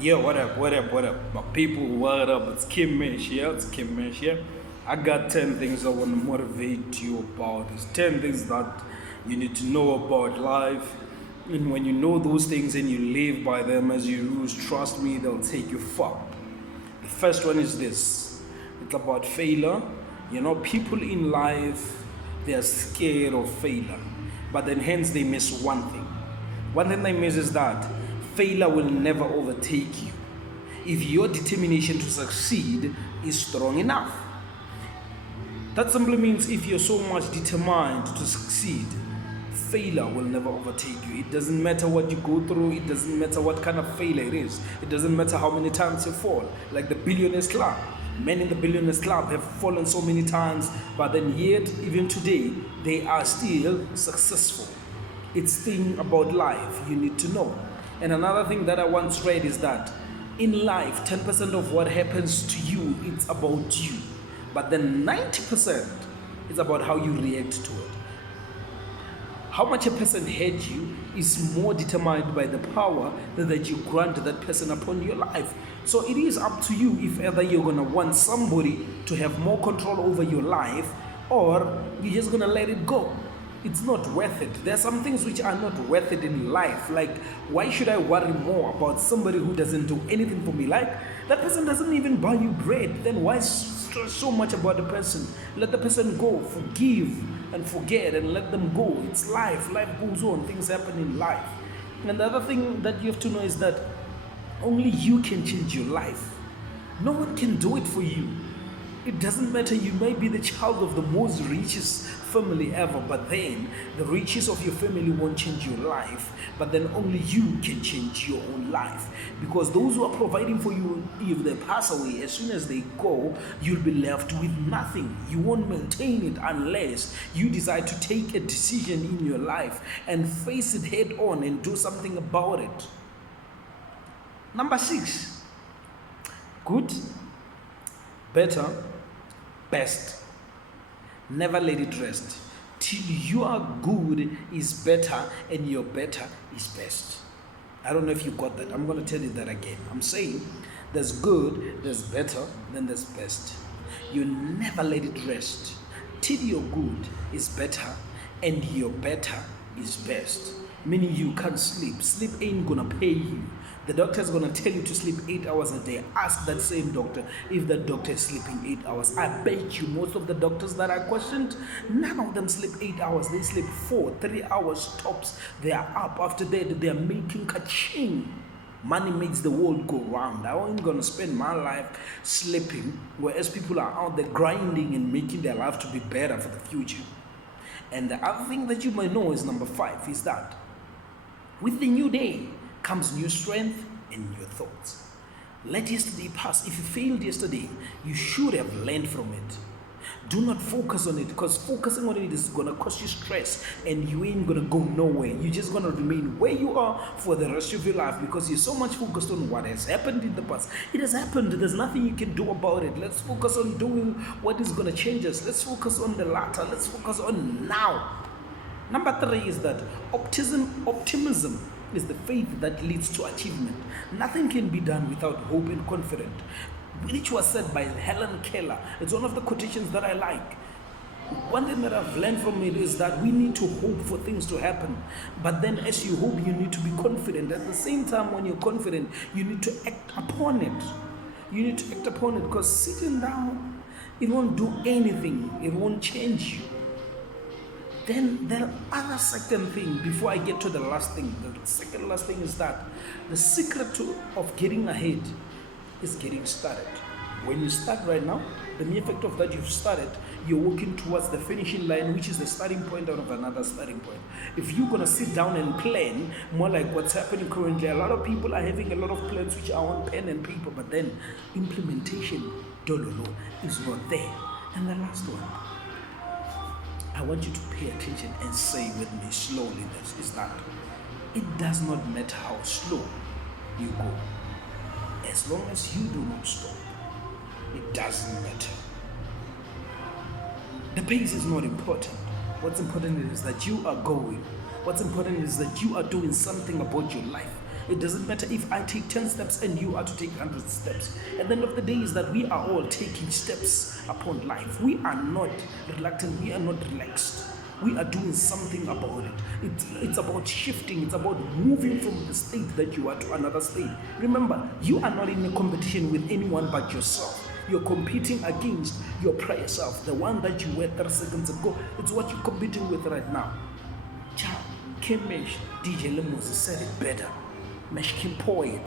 Yeah, what up? My people, what up? It's Kim Mesh here. It's Kim Mesh here. I got 10 things I want to motivate you about. It's 10 things that you need to know about life. And when you know those things and you live by them as your rules, trust me, they'll take you far. The first one is this, it's about failure. You know, people in life, they are scared of failure, but then hence they miss one thing. One thing they miss is that failure will never overtake you if your determination to succeed is strong enough. That simply means if you're so much determined to succeed, failure will never overtake you. It doesn't matter what you go through, it doesn't matter what kind of failure it is, it doesn't matter how many times you fall. Like the Billionaires Club. Men in the Billionaires Club have fallen so many times, but then yet, even today, they are still successful. It's thing about life you need to know. And another thing that I once read is that in life, 10% of what happens to you, it's about you. But then 90% is about how you react to it. How much a person hates you is more determined by the power that you grant that person upon your life. So it is up to you if either you're going to want somebody to have more control over your life or you're just going to let it go. It's not worth it. There are some things which are not worth it in life. Like, why should I worry more about somebody who doesn't do anything for me? Like, that person doesn't even buy you bread. Then why stress so much about the person? Let the person go. Forgive and forget and let them go. It's life. Life goes on. Things happen in life. And the other thing that you have to know is that only you can change your life. No one can do it for you. It doesn't matter, you may be the child of the most richest family ever, but then the riches of your family won't change your life. But then only you can change your own life. Because those who are providing for you, if they pass away, as soon as they go, you'll be left with nothing. You won't maintain it unless you decide to take a decision in your life and face it head on and do something about it. Number 6, good, better, best. Never let it rest till you are good is better and your better is best. I don't know if you got that. I'm going to tell you that again. I'm saying there's good, there's better, then there's best. You never let it rest till your good is better and your better is best. Meaning you can't sleep. Sleep ain't gonna pay you. The doctor is going to tell you to sleep 8 hours a day. Ask that same doctor if that doctor is sleeping 8 hours. I bet you most of the doctors that I questioned, none of them sleep 8 hours. They sleep 4, 3 hours tops. They are up. After that, they are making ka-ching. Money makes the world go round. I ain't going to spend my life sleeping, whereas people are out there grinding and making their life to be better for the future. And the other thing that you might know is number 5 is that with the new day comes new strength and new thoughts. Let yesterday pass. If you failed yesterday, you should have learned from it. Do not focus on it, because focusing on it is going to cause you stress and you ain't going to go nowhere. You're just going to remain where you are for the rest of your life because you're so much focused on what has happened in the past. It has happened. There's nothing you can do about it. Let's focus on doing what is going to change us. Let's focus on the latter. Let's focus on now. Number 3 is that optimism is the faith that leads to achievement. Nothing can be done without hope and confidence, which was said by Helen Keller. It's one of the quotations that I like. One thing that I've learned from it is that we need to hope for things to happen. But then as you hope, you need to be confident. At the same time, when you're confident, you need to act upon it. You need to act upon it, because sitting down, it won't do anything. It won't change you. Then the other second thing, before I get to the last thing, the second last thing is that the secret of getting ahead is getting started. When you start right now, the mere fact of that you've started, you're walking towards the finishing line, which is the starting point out of another starting point. If you're going to sit down and plan, more like what's happening currently, a lot of people are having a lot of plans which are on pen and paper, but then implementation, dololo, is not there. And the last one, I want you to pay attention and say with me slowly this, is that it does not matter how slow you go. As long as you do not stop, it doesn't matter. The pace is not important. What's important is that you are going. What's important is that you are doing something about your life. It doesn't matter if I take 10 steps and you are to take 100 steps. At the end of the day is that we are all taking steps upon life. We are not reluctant, we are not relaxed. We are doing something about it. It's about shifting, it's about moving from the state that you are to another state. Remember, you are not in a competition with anyone but yourself. You're competing against your prior self, the one that you were 30 seconds ago. It's what you're competing with right now. Ciao, Kim Mesh, DJ Lemons said it better. Mesh Kim Poet.